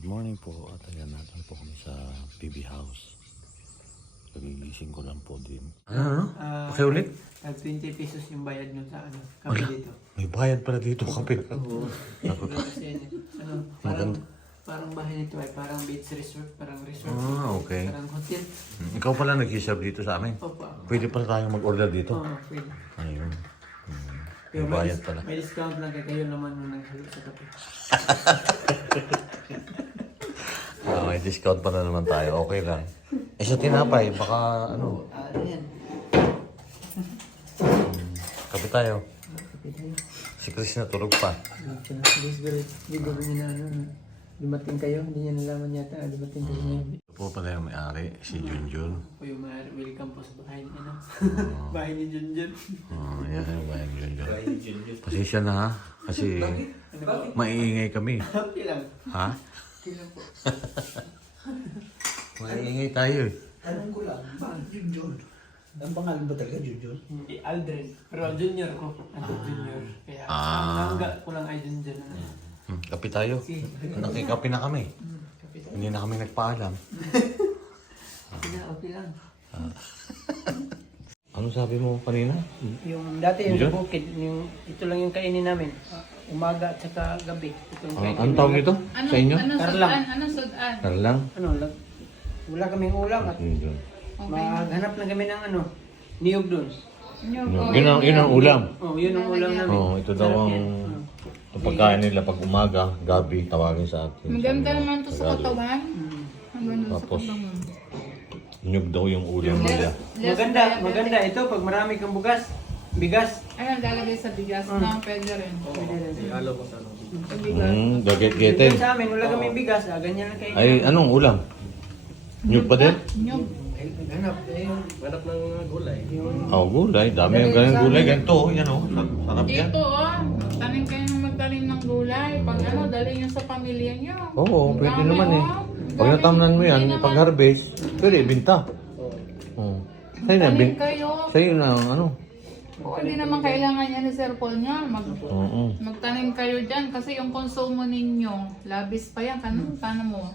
Good morning po at ayan natin po kami sa BB House. Pagigising ko lang po din. Ano? Pakiulit? 20 pesos yung bayad nyo sa kape dito. May bayad pala dito kape. Oo. Kasi parang bahay nito ay parang beach resort, parang resort. Okay. Parang hotel. Ikaw pala nag-serve dito sa amin. Opo. Pwede pala tayong mag-order dito. Oo, pwede. Ayun. Pero May bayad pala. may discount lang kaya kayo naman nung naghalo sa kape. May discount pa na naman tayo. Okay lang. Eh sa tinapay, baka ano. Ayan. Kape tayo. Kape tayo. Si Chris na tulog pa. Hindi ko niya na dumating kayo. Hindi niya nalaman yata dumating kayo niya. Ito po pala yung may-ari, si Junjun. O yung welcome po sa bahay ni bahay ni Junjun. Yan yung bahay ni Junjun. Pasensya na ha. Kasi maiingay kami. Okay lang. Ha? Okay lang po. Maiingay tayo eh. Tanong ko lang, bakit Junjun? Ang pangalan ba talaga Junjun? Aldrin. Pero junior ko. Junior. Kaya hangga ko lang ay Junjun. Kape tayo. Nakikape na kami. Kape tayo. Hindi na kami nagpaalam. Okay lang. Ano sabi mo kanina? Yung dati yung Junjun? sa bukid, ito lang yung kainin namin. Umaga at saka gabi. Ito yung kainin Anong tawag nito? Sa inyo? Anong Karlang. sudan? Anong sudan? Karlang? Wala kaming ulam at Junjun. maghanap lang kami ng niyog doon. Yun ang ulam. Oh, yun ang ulam namin. Ito daw ang pagkain nila pag umaga, gabi, tawagin sa atin. Maganda naman to sa Tagalog. katawan. Maganda sa Tapos, katawan. Nyug daw yung ulam nila. Maganda ito pag marami kang bigas. Ayun, lalagay sa bigas. No, pwede rin. Sa bigas. Gaget-getin. Sa amin, wala kaming bigas. Ganyan lang kayo. Ay, anong ulam? Nyug pa din? Nyug. Hanap ng gulay. Gulay. Dami yung ganyan gulay. Ganito, yan o. Sarap yan. Dito, tanim kayo ng magtanim ng gulay. Pag dali nyo sa pamilya nyo. Oo, Ang pwede dami, naman eh. oh. Pag natamnan mo yan, Hindi naman. pag harvest, pwede, binta. Sa'yo na, Tanim kayo. sa'yo na, ano? O, hindi naman kailangan yan ni Sir Paul nyo. Oo. Magtanim kayo dyan kasi yung konsumo ninyo, labis pa yan. Paano mo?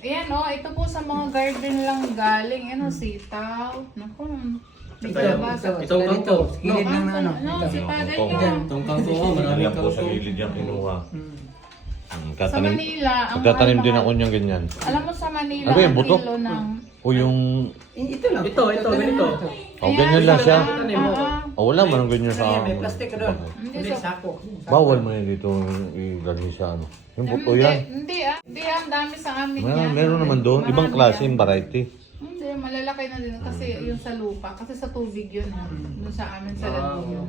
Ayan ito po sa mga garden lang galing. Sitaw. Naku. May kalabasa. Itong kangko. Gilid ng Sipagan Tungkong. nyo. Itong kangko mo, marami Alam po sa gilid yan kinuha. Sa Manila, Magtatanim din ako niyan ganyan. Alam mo sa Manila, Ano ba yan, ang buto? kilo ng... O yung, Ito lang. Ito, ganito. ganyan lang siya. Ah, Wala man ang ganyan sa... May plastic ka doon. Hindi, Hindi, sako. Bawal mo yan dito ilagay sa ano. Yung buto yan. Hindi, ang dami sa amin Meron naman doon. Marami Ibang klase yan. yung variety. Hindi, malalaki na din kasi yung sa lupa. Kasi sa tubig yun Doon sa amin sa laguna.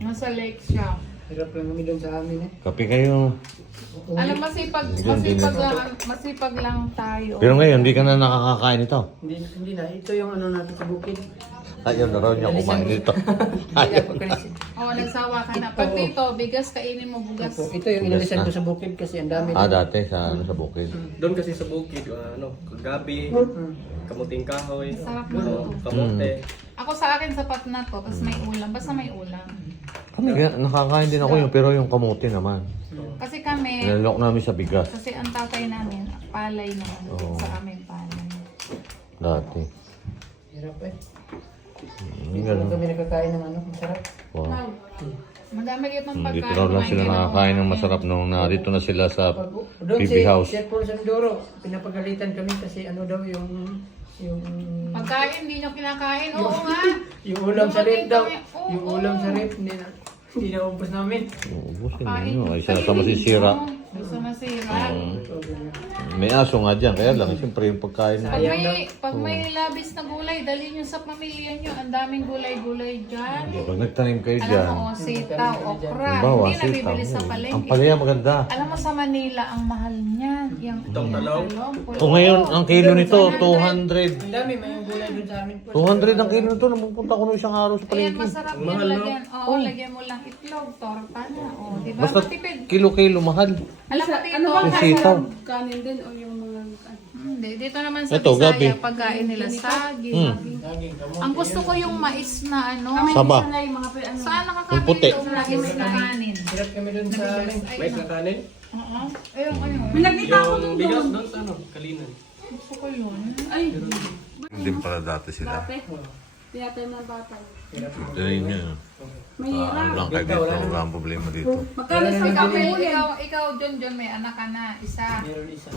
Nasa lake siya. Hirap lang kami doon sa amin eh. Kape kayo. Alam, masipag lang tayo. Pero ngayon, hindi ka na nakakakain ito. Hindi na. Ito yung natin sa bukid. Ayaw na raw niya kumain nito. Ayaw. Nagsawa ka na. Pag dito, bigas, kainin mo bugas. Ito yung inalisan ko sa bukid kasi ang dami. Dati sa bukid. Doon kasi sa bukid, gabi, kamuting kahoy, Sarap mo. kamote. Ako sa akin, sapat na to. Kasi may ulam. Basta may ulam. Kami, nakakain din ako yun, pero yung kamote naman. Kasi kami, Nilalok namin sa bigas. kasi ang tatay namin, palay naman. Oo. Sa amin, palay. Dati. Hirap eh. Hindi Dito lang kami nakakain ng masarap. Wow. Wow. Madami itong pagkain. Dito raw lang sila kumain ka nakakain ng kumain. masarap nung narito na sila sa Doon BB si House. Chef Paul Sandoro, pinapagalitan kami kasi daw yung Pagkain, hindi nyo kinakain. Oo nga. yung ulam sa rep daw. Oo. Yung ulam sa rep, hindi na ubos namin. Ubusin Kain. nyo. Ay, sa masisira. Sa masira. May aso nga dyan, kaya lang, siyempre yung pagkain na. Pag may labis na gulay, dali nyo sa pamilya nyo. Ang daming gulay-gulay dyan. Pag nagtanim kayo Alam dyan, mo, sitaw, okra. halimbawa, Hindi nabibili sa Ang palengke. palaya maganda. Alam mo sa Manila, ang mahal niyan. Yung Itong talong. O ngayon, ang kilo nito, 200. Ang dami, may yung gulay doon sa amin po. 200 ang kilo nito. Napupunta ko nung isang araw sa Ayan, palengke. masarap yan lagyan. Oo, lagyan mo lang itlog, torta na. O, di ba? Basta Matipid. kilo-kilo mahal. Alam mo dito, Yung sitaw. Kanin din o yung mga hindi, dito naman sa Ito, Bisaya, gabi. pagkain nila saging. Ang gusto ko yung mais na Saba. Saan nakakain Yung puti. ito? Lagi may kanin. Hirap kami doon sa amin. May kakanin? Oo. Ayun, ayun. May nakita ako Yung doon. bigas doon sa ano, Kalinan. Gusto ko yun. Ay, Hindi pala dati sila. dati. Tiyatay na bata. Ito rin yun. Mahirap. Ano lang kayo dito, wala ang problema dito. Magkano sa Ikaw, kapulin? ikaw, John, may anak ka na. Isa. Meron isa.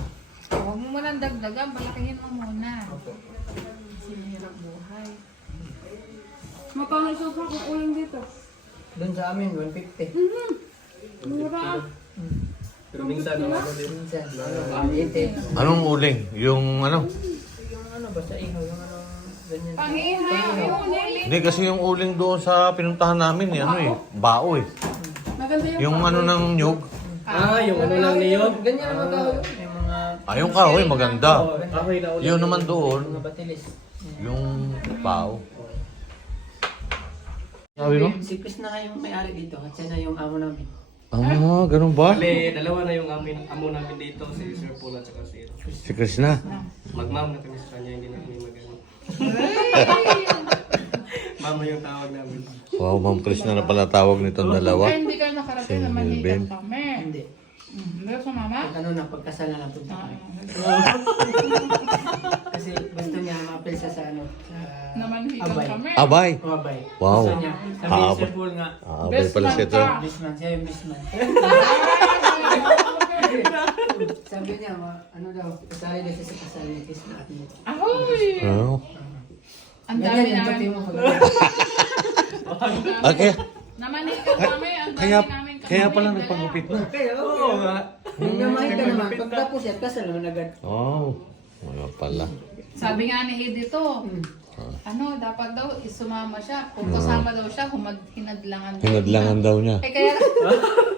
Huwag mo munang dagdagan, palakihin mo muna. Sinihirap buhay. Magkano sa kapulin dito? Doon sa amin, 150. Mura. Pero minsan, ano din. Minsan, 80. Anong uling? Yung ano? Yung ano, basta ihaw, yung ano, ganyan. Pangihaw, yung uling. Hindi kasi yung uling doon sa pinuntahan namin, ano eh, bao eh. Maganda yung Yung ano ng nyug. Yung ano lang niyo. Ganyan ang magkahoy. Yung mga... Yung kahoy, maganda. Kahoy na ulit. Yun naman doon, Mga batilis. yung bao. Sabi mo? Si Chris na nga yung may-ari dito at siya na yung amo namin. Ah, ganun ba? Bale, dalawa na yung amo namin dito, si Sir Paul at saka si Si Krishna. Magmam na kami sa kanya, hindi na kami mag-ano. Mama yung tawag namin. Wow, Ma'am Krishna na pala tawag nitong dalawa. Ay, hindi ka nakarating na Si manikan Melvin. kami. Hindi. Hindi sa mama? Pag ano na, pagkasal na lang punta kami. Ah, Kasi gusto niya ma-appel siya sa ano, sa... Namanikan Abay. kami. Abay. Abay. Wow. Gusto niya. Sabi ni Abay. Sir Paul nga, Abay pala siya to. Bisman, siya yung Bisman. Sabi niya, ano daw, kasali daw siya sa kasal ni Chris na at niya. Ahoy! Oh. Ang dami Ganyan, yung namin. tuti mo pag Okay. Namanikan kami, ang dami Kaya- namin. Kaya pala nagpagupit na. Kaya, oo nga. Nagmamahit ka naman, pagtapos yan, kasal naman agad. Oh. Wala pala. Sabi nga ni Edito, ano, dapat daw isumama siya. Kung kasama daw siya, hinadlangan daw. Hinadlangan daw niya. Eh kaya,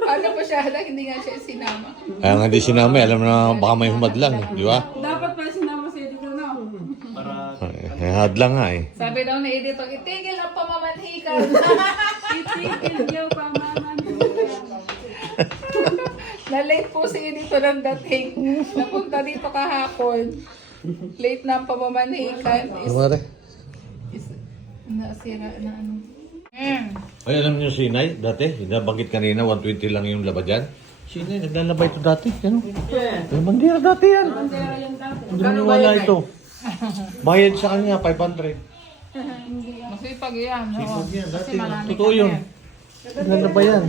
ano pa siya, hindi nga siya sinama. Kaya nga di sinama, alam na baka may humadlang, eh, di ba? Dapat pala sinama sa dito na. Para Hadlang nga eh. Sabi daw ni Edito, itigil ang pamamanhikan. Itigil yung pamaman. Na-late po si Edito ng dating. Napunta dito kahapon. Late na ang pamamanhikan. Ano Nasira na ano. Ay, alam niyo si Inay, dati, nabanggit kanina, 120 lang yung laba dyan. Si Inay, naglalaba ito dati, ano? Ay, bandira dati yan. Bandera yan dati. Hindi maniwala ito. Bayad sa kanya, 500. Masipag yan. No? Sipag yan, Kasi dati. marami Totoo kami. yun. Naglalaba yan.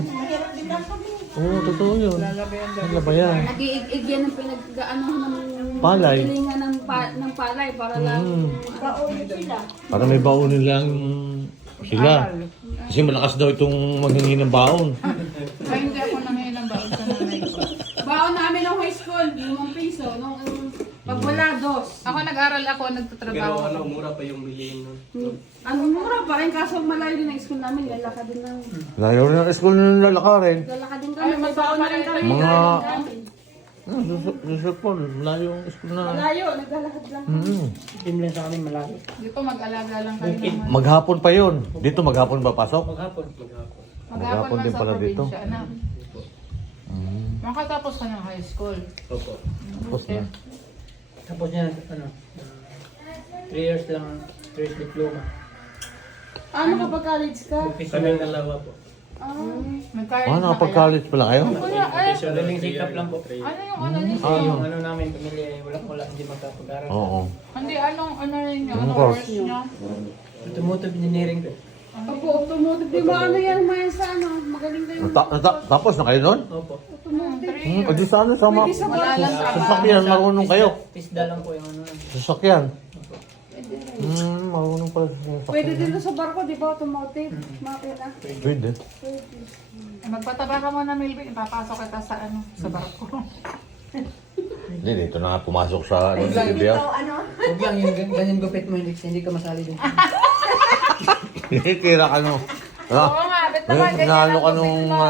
Oo, totoo yun. Naglalaba yan. Nag-iig-ig yan ang pinag-ano ng Palay. pilingan ng palay para lang paulit sila. Para may baunin lang sila. Kasi malakas daw itong maghingi ng baon. Ay, hindi ako nangilang baon sa nanay ko. Baon namin ng high school, 5 piso. Nung pag wala, 2. Ako nag-aral ako, pero nagtatrabaho ano, ako. mura pa yung bilihin nun. Ano, mura pa rin, kaso malayo din ang school namin. Lalakad din ng... Layo rin ang school na lalakarin. Lalakad din kami, may baon na rin kami. Mga- Susot po, layo ang school na. Malayo, naglalakad lang. Team lang sa amin malayo. Dito mag-alaga lang kayo naman. Maghapon pa yun. Dito maghapon ba pasok? Maghapon. Maghapon lang din sa pala dito. probinsya, anak. Makatapos ka ng high school. Opo. Tapos na. Tapos niya, ano, 3 years lang, 3 years diploma. Ano kapag college ka? Kaming dalawa po. Nag-college Ah, na nakapag-college pala kayo? Kuya, ay, Madaling sikap lang po. ano yung ano niyo? Kasi yung ano namin, pamilya, wala hindi magkapag-aral. Oo. Hindi, anong ano ninyo? Anong Anong course? course niyo? Automotive engineering po. Opo, automotive. Di ba ano yan, may sa ano? Magaling kayo. Tapos na kayo nun? Opo. Automotive. Adi sana sama. Pwede sa Wala lang trabaho. Sasakyan, marunong kayo. Tisda lang po yung ano. Sasakyan. Marunong pala sa sasakyan. Pwede din sa barko, di ba? Automotive. Makina. Pwede. Magpataba ka muna, Melvin. Ipapasok kita sa ano, sa barko. Hindi, dito na nga pumasok sa ano, video. Huwag lang yung ganyan gupit mo, hindi ka masali din. Kira ka no. Oo nga, bet naman, ganyan Nalo ang ka gupit nung... mo.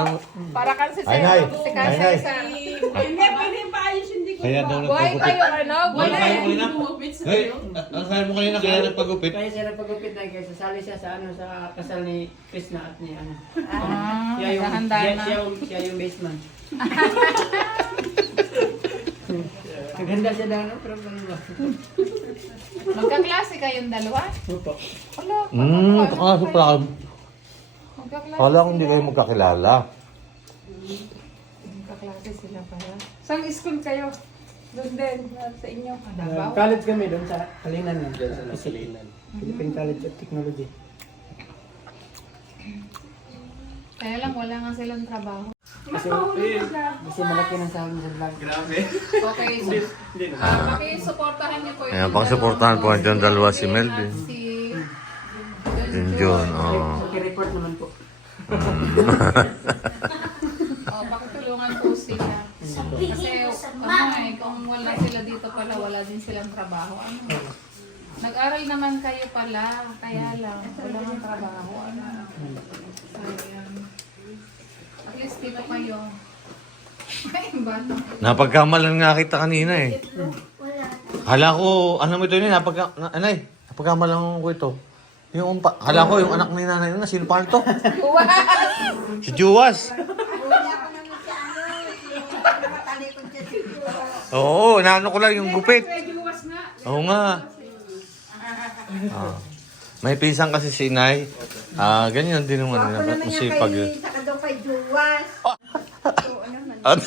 Para kang si Ay, nay. Si Ay, nay. Cesar. Hindi, pwede pa ayos, hindi ko Kaya daw Buhay nagpagupit. kayo, ano? Buhay Ano kayo. sabi mo kanina? Hey, ang sabi mo kanina kaya nagpagupit? Kaya siya nagpagupit na kaya sasali siya sa ano sa kasal ni Chris na at ni ano. Ah, Siya yung naghahanda siya, na. siya yung baseman. Naghanda siya daw no, pero ano ba? Magkaklase kayong dalawa? Opo. Wala. Kaso pala, Magkaklase. kala ko hindi kayo magkakilala. Kaklase sila pala. Saan school kayo? Doon din, sa inyo. Davao. College kami doon sa Kalinan na. Diyan sa Nasalinan. Philippine College of Technology. Kaya lang, wala nga silang trabaho. Mas mahulog ka. Kasi malaki ng sahod sa vlog. Grabe. Okay, so, pakisuportahan niyo po yung Ayan, pakisuportahan po yung dalawa si Melvin Melvin. at si Junjun, oh. Okay-report naman po. Pakitulungan po sila. Kasi, kung wala sila dito pala, wala din silang trabaho. Nag-aral naman kayo pala, kaya lang, wala nang trabaho. Sayang. At least dito kayo. Ay, bata. Napagkamalan nga kita kanina eh. Hala ko, ano mo ito yun, napagkamalan ko ito. Hala ko, yung anak ni nanay na, sino pa ito? Si Juwas. Oo, naano ko lang yung gupit. Oo nga. May pisang kasi si Inay. Ganyan din naman na masipag yun. Saka daw kay Juwas. Ano?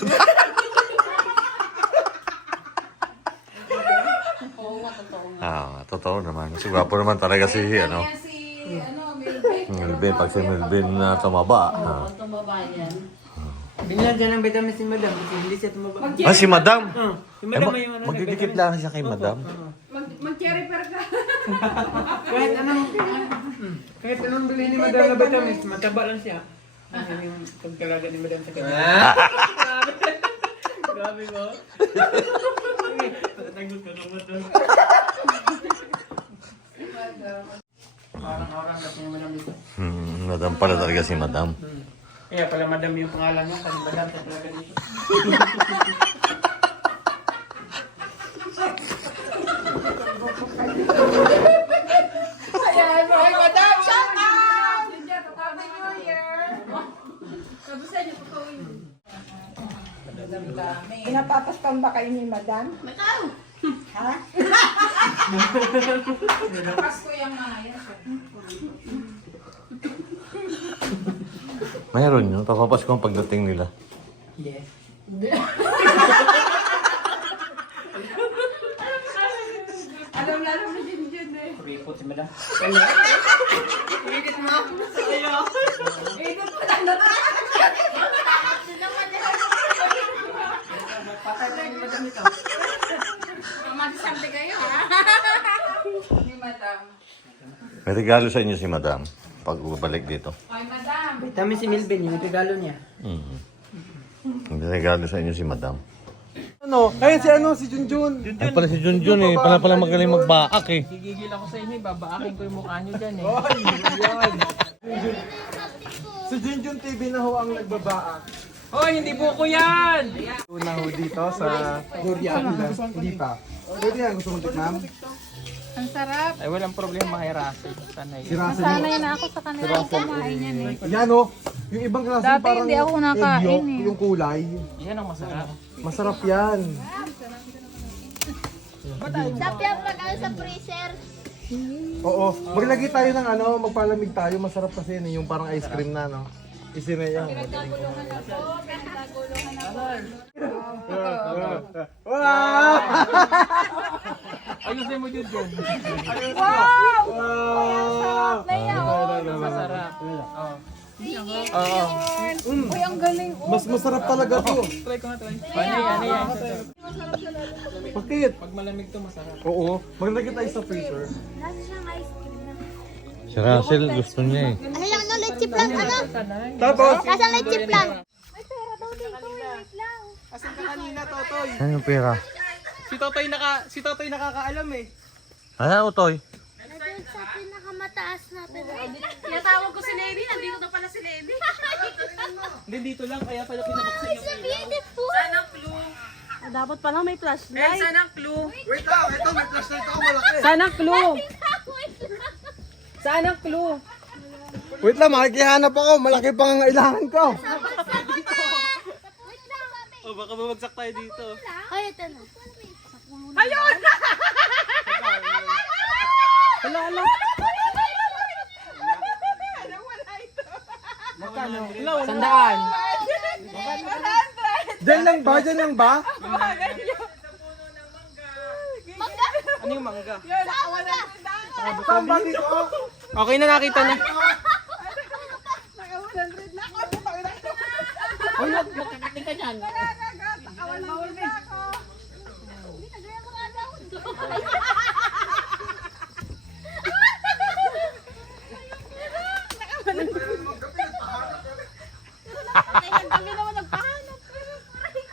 Totoo naman. Kasi gwapo naman talaga si, ano, Melvin. Pag si Melvin na tumaba. Binilhan siya ng vitamin si Madam kasi hindi siya tumaba. Si Madam. Si Madam may ano. Magdidikit lang siya kay Madam. Mag-cherry per ka. Kahit anong bilhin ni Madam na vitamins, mataba lang siya. Yan yung pagkalaga ni Madam sa kanya. Grabe mo. Tagot ka naman doon. Orang-orang kasi yung Madam dito. Madam pala talaga si Madam. Kaya pala Madam yung pangalan niya, kasi Madam sa talaga dito. Ayan, ay, madam, shout out! Happy New Year! Kabusta niyo po kawin. Pinapapaspan ba kayo ni Madam? Ha? Pasko yung mga yan. Mayroon yun. Papapasko ang pagdating nila. Yes. Alam na din dyan eh. Report si Madam. Edit mo. Edit mo lang na. Patay tayo ni Madam ito. Matisante kayo, ha? Ni madam. May regalo sa inyo si Madam. Pag balik dito. Ay, madam. Vitamin si Melvin, yung regalo niya. May regalo sa inyo si Madam. Ano? Ayun si Junjun. Ay pala si Junjun eh. Pala magaling magbaak eh. Gigigil ako sa inyo, babaakin ko yung mukha niyo dyan eh. Si Junjun TV na ho ang nagbabaak. Hoy, hindi buko yan! Una ho dito sa Korean. Hindi pa. Pwede yan, gusto mong tikman? Ang sarap. Ay, walang problema kay Russell. Sanay. Si Russell. Sanay na ako sa kanila kumain yan eh. Yan o. Yung ibang klase Dati parang hindi ako nakain egg yolk, eh. yung kulay. Yan ang masarap. Masarap yan. Sapya pag sa freezer. Oo. Maglagay tayo ng ano, magpalamig tayo. Masarap kasi yun, yung parang ice cream na, no? Isineya. Wow! Ayusin mo dyan dyan. Wow! Wow! Masarap. Oo. Uy, ang galing. Mas masarap talaga to. Try ko nga, try. Ano yan? Bakit? Pag malamig to, masarap. Oo. Maglagay tayo sa freezer. Nasa siyang ice cream na. Si Russell gusto niya eh. Ano lang no, leche plan, ano? Tapos, Nasa leche plan. May pera daw dito, wait lang. Asan ka kanina, Totoy? Ano yung pera? Si Totoy nakakaalam eh. Ano, Utoy? Nandun sa pinakamataas na Tinatawag ko si Lady, nandito na pala si Lady. Hindi, dito lang. Kaya pala pinabuksan yung ilaw. beautiful. Saan ang clue? Dapat pala may flashlight. Saan ang clue? wait lang. Ito, may flashlight ako malaki. Saan ang clue? Saan ang clue? Wait lang, makikihanap ako. Malaki pa ang kailangan ko. Wait lang. Oh, baka bumagsak tayo dito. Ay, ito na. Ayun! Hala. Wala ito. Magkano? Sandaan. Diyan lang ba? Diyan lang ba? Ano yung mangga? Saan ba dito? Okay na nakita na.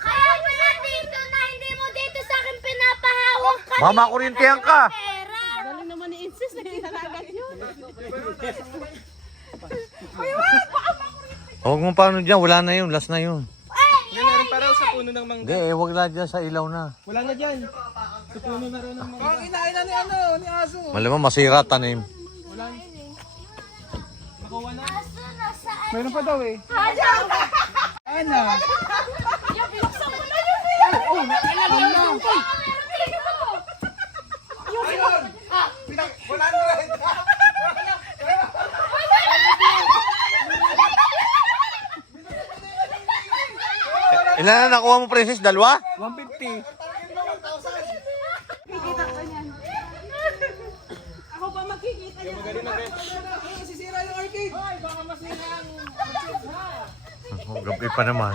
Kaya pala dito na hindi mo dito sa akin pinapahawak ka. Mama, kurintihan ka. Pera. Galing naman ni Insis, nagkikalagat yun. Huwag mo paano dyan, wala na yun, last na yun. Meron pa raw sa puno ng mangga. Hindi, huwag na dyan sa ilaw na. Wala na dyan. Sa puno na raw ng mangga. Ang kinain na ni ano, ni Aso. Malamang masira tanim. Nakuha na. Aso, nasaan? Meron pa daw eh. Ana. Yung binuksan mo na yun eh. Wala na rin. Ilan na nakuha mo, Princess? Dalawa? 150. Ako pa makikita niya. Sisira yung arcade. Gabi pa naman.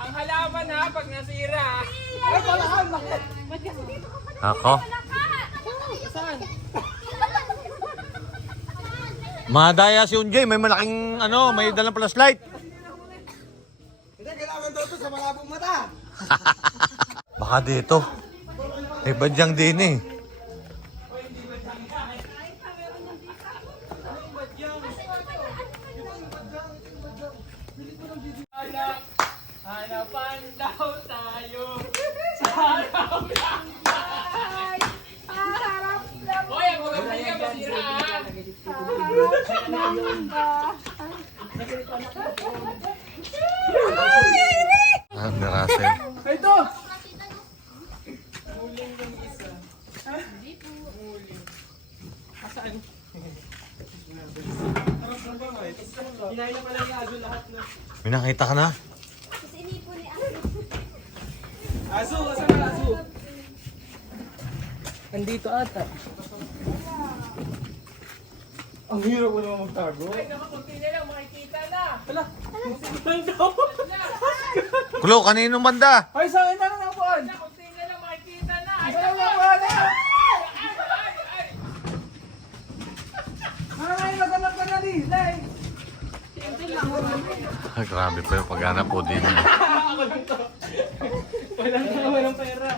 Ang halaman ha, pag nasira. Ako? Madaya si Unjay, may malaking ano, may dalang flashlight. Hindi, kailangan daw ito sa malabong mata. Baka dito. May badyang din eh. Hanapan daw tayo sa harap ng bahay. Hoy, ang mga pagka masira ha. Ah, Russell. Ito! Saan? Hinahin na pala ni Azo lahat na. May nakita ka na? Azo, asan na Azo? Andito ata. Ang hirap mo naman magtago. Nakakunti na lang, makikita na. Hala, kunti daw. Kulo, kaninong banda? Ay, sa akin na lang nakuhaan. Kunti na lang, makikita na. Ay, Sa akin na nakuhaan na. Ay, naganap ka na din. Nay. Ay, grabe pa yung paghanap po din. walang pera.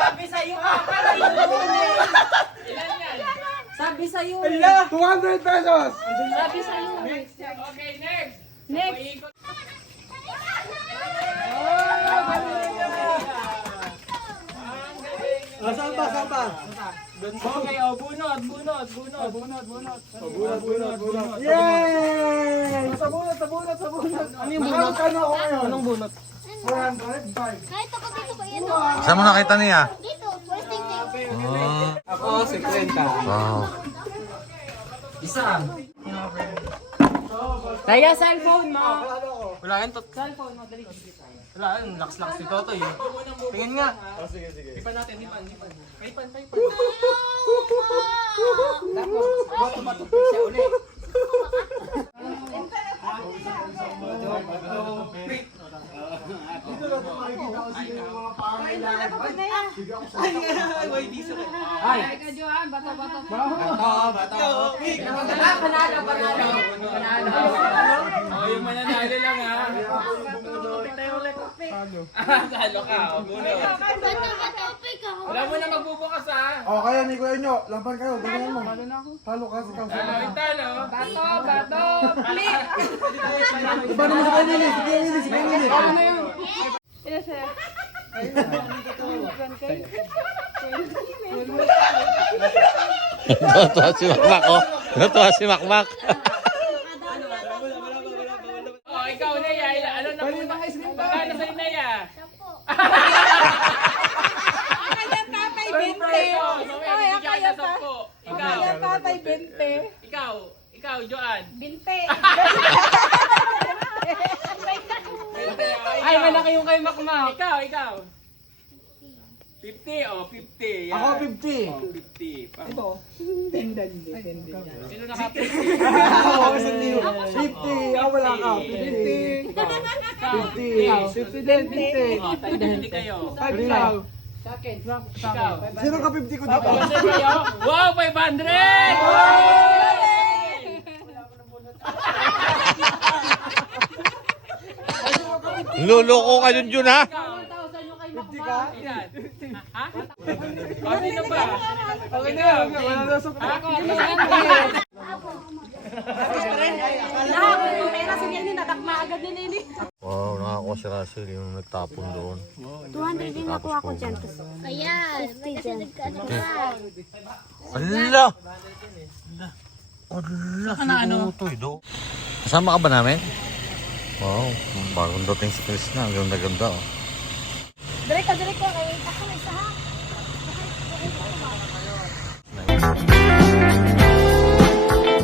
Sabi sa'yo ka pala yun. Ilan yan? Sabi sa'yo. 200 pesos! Sabi sa'yo. Okay, next. Next. Paikot. Saan ba? Saan ba? Okay, oh, bunot. Yay! Sa bunot! Ano yung bunot? Ano ako ngayon? Anong bunot? 400? Kahit ako dito ba yan? Saan mo nakita niya? Dito, first thing dito. Oh, Ako, 50. wow. Kaya cellphone mo. Wala yan, cellphone mo, dali. Wala yan, laks-laks si Toto eh. Tingin nga. Sige. Hipan natin, hipan. Ay, ka Johan, bata-bata pa. Oh, yung mananalo lang ha. Talo ka, oh, bunot. Bato-batopik ako. Wala mo na magbubukas ha. O, kaya ni Kuya Nyo, lampan kayo. Ganyan mo. Talo ka si Kausa. Talo. Bato, flip. Iba naman si Kuya Nili. Si Kuya Nili. Si Kuya Nili. Ano yun? Natuwa si Makmak, oh. Natuwa si Makmak. Oh, ikaw na yan. Ano na muna? Magkano sa'yo na yan? Pamilya tatay, 20. Ikaw, Joan. 20. Ay, malaki yung kay Makmak. Ikaw. 50, 50. Yan. Ako 50. 50. Ito. Tendan din. Sino naka-50? Ako 50. Ako wala ka. 50. 50 din, 50. Tayo hindi kayo. Ikaw. Sa akin. Ikaw. Sino ka 50 ko dito? Kasi kayo. Wow, 500! Luloko ka dun Jun ha? 50 ka? Ilan? Ha? O, sino ba? Okay na yun. Wala na sa Wow, nakakuha si Russell yung nagtapon doon. 200 din nakuha ko dyan. Kaya, may kasi nagkaano ka. Ala! Ala, sinutoy do. Kasama ka ba namin? Wow, bagong dating si Chris na. Ang ganda-ganda oh.